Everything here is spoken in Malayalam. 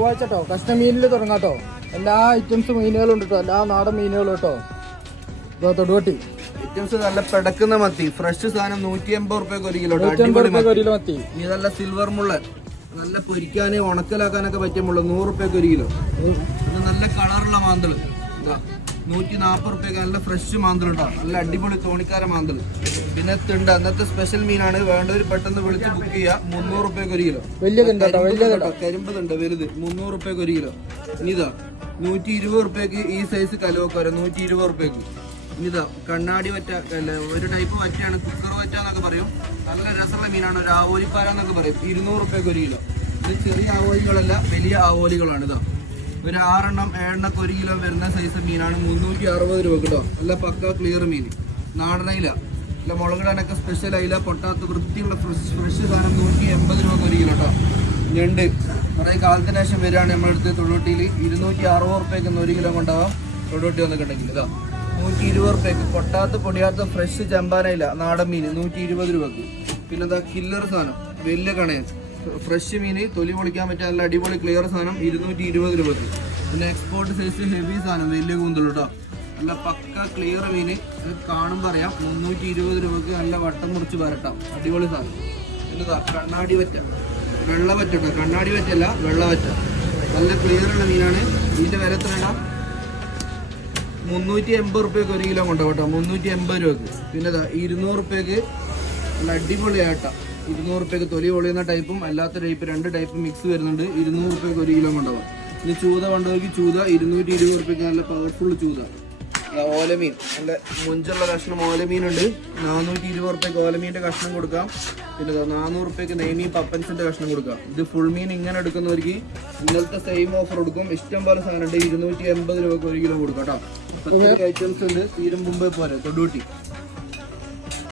ചൊവ്വാഴ്ചട്ടോ കഷ്ണ മീനിൽ തുടങ്ങാട്ടോ. എല്ലാ ഐറ്റംസ് മീനുകളും ഉണ്ട് കേട്ടോ, എല്ലാ നാടൻ മീനുകളും കേട്ടോ. തൊടുവട്ടി ഐറ്റംസ് നല്ല പെടക്കുന്ന മത്തി, ഫ്രഷ് സാധനം 180 റുപ്യക്ക് 1 കിലോ. 180 കിലോ മത്തി. ഈ നല്ല സിൽവർ മുള്ളൻ, നല്ല പൊരിക്കാന് ഉണക്കലാക്കാനൊക്കെ പറ്റിയ മുള്ള 100 റുപ്യക്ക് 1 കിലോ. ഇത് നല്ല കളറുള്ള മാന്തള് 140 റുപ്യക്ക് നല്ല ഫ്രഷ് മാന്തളുണ്ടോ, നല്ല അടിപൊളി തോണിക്കാര മാന്തള്. പിന്നെ തിണ്ട, അന്നത്തെ സ്പെഷ്യൽ മീനാണ്, വേണ്ടവർ പെട്ടെന്ന് വിളിച്ച് ബുക്ക് ചെയ്യുക. 300 റുപ്യക്ക് 1 കിലോ. കരിമ്പ് തിണ്ട വലുത് 300 റുപ്യക്ക് 1 കിലോ. ഇനിതാ 120 റുപ്യക്ക് ഈ സൈസ് കലുവക്കോര 120 റുപ്യക്ക്. ഇനിതാ കണ്ണാടി വറ്റ, അല്ല ഒരു ടൈപ്പ് വറ്റയാണ്, കുക്കർ വറ്റ എന്നൊക്കെ പറയും. നല്ല രസമുള്ള മീനാണ്, ഒരു ആവോലിപ്പാര എന്നൊക്കെ പറയും. 200 റുപ്യക്ക് 1 കിലോ. ഇത് ചെറിയ ആവോലികളല്ല, വലിയ ആവോലികളാണ്. ഇതാ ഒരു 6 എണ്ണം 7 എണ്ണൊക്കെ 1 കിലോ വരുന്ന സൈസ് മീനാണ്. 360 രൂപ കേട്ടോ. നല്ല പക്ക ക്ലിയർ മീൻ, നാടനയില, അല്ല മുളകിടാനൊക്കെ സ്പെഷ്യൽ അയില, പൊട്ടാത്ത വൃത്തിയുള്ള ഫ്രഷ് സാധനം 180 രൂപ 1 കിലോ കേട്ടോ. ഞണ്ട് കുറേ കാലത്തിന് ശേഷം വരികയാണ് നമ്മളെടുത്ത് തൊടുവട്ടിയിൽ. 260 റുപ്യക്ക് 1 കിലോ കൊണ്ടാവാം തൊടുവട്ടി വന്നിട്ടുണ്ടെങ്കിൽ. ഇതാ 120 റുപ്യക്ക് പൊട്ടാത്ത പൊടിയാത്ത ഫ്രഷ് ചെമ്പാനയില നാടൻ മീൻ 120 രൂപക്ക്. പിന്നെ എന്താ കില്ലർ സാധനം, വലിയ കണയൻ ഫ്രഷ് മീൻ, തൊലി പൊളിക്കാൻ പറ്റിയ നല്ല അടിപൊളി ക്ലിയർ സാധനം 220 രൂപക്ക്. പിന്നെ എക്സ്പോർട്ട് സൈസ് ഹെവി സാധനം, വലിയ കൂന്തൽ കേട്ടോ, നല്ല പക്ക ക്ലിയർ മീൻ കാണുമ്പോൾ അറിയാം. 320 രൂപക്ക് നല്ല വട്ടം മുറിച്ച് വരട്ടാം, അടിപൊളി സാധനം. പിന്നെ കണ്ണാടി വറ്റ, വെള്ള വറ്റ കേട്ടോ, കണ്ണാടി വറ്റല്ല വെള്ള വറ്റ, നല്ല ക്ലിയർ ഉള്ള മീനാണ്. ഇതിൻ്റെ വില എത്ര വേണം? 380 റുപ്യക്ക് 1 കിലോ കൊണ്ടോ കേട്ടോ, 380 രൂപക്ക്. പിന്നെ 200 റുപ്യക്ക് നല്ല അടിപൊളി ആട്ട, 200 റുപ്യക്ക് തൊലി പൊളിയുന്ന ടൈപ്പും അല്ലാത്ത ടൈപ്പ്, 2 ടൈപ്പ് മിക്സ് വരുന്നുണ്ട്. 200 റുപ്യക്ക് 1 കിലോ കൊണ്ടുപോകാം. ഇനി ചൂത കൊണ്ടുപോയി ചൂത 220 റുപ്യക്ക് നല്ല പവർഫുൾ ചൂത. ഓലമീൻ, നല്ല മുഞ്ചുള്ള കഷ്ണം ഓലമീനുണ്ട്, 420 റുപ്യക്ക് ഓലമീൻ്റെ കഷ്ണം കൊടുക്കാം. പിന്നെ 400 റുപ്യക്ക് നെയ്മീൻ പപ്പൻസിൻ്റെ കഷ്ണം കൊടുക്കാം. ഇത് ഫുൾ മീൻ ഇങ്ങനെ എടുക്കുന്നവർക്ക് ഇന്നലത്തെ സെയിം ഓഫർ കൊടുക്കും. ഇഷ്ടം പോലെ സാധനം ഉണ്ട്, 280 രൂപക്ക് 1 കിലോ കൊടുക്കാം കേട്ടോ. 10 ഐറ്റംസ് ഉണ്ട്. തീരും മുമ്പേ പോരെ തൊടുവട്ടി.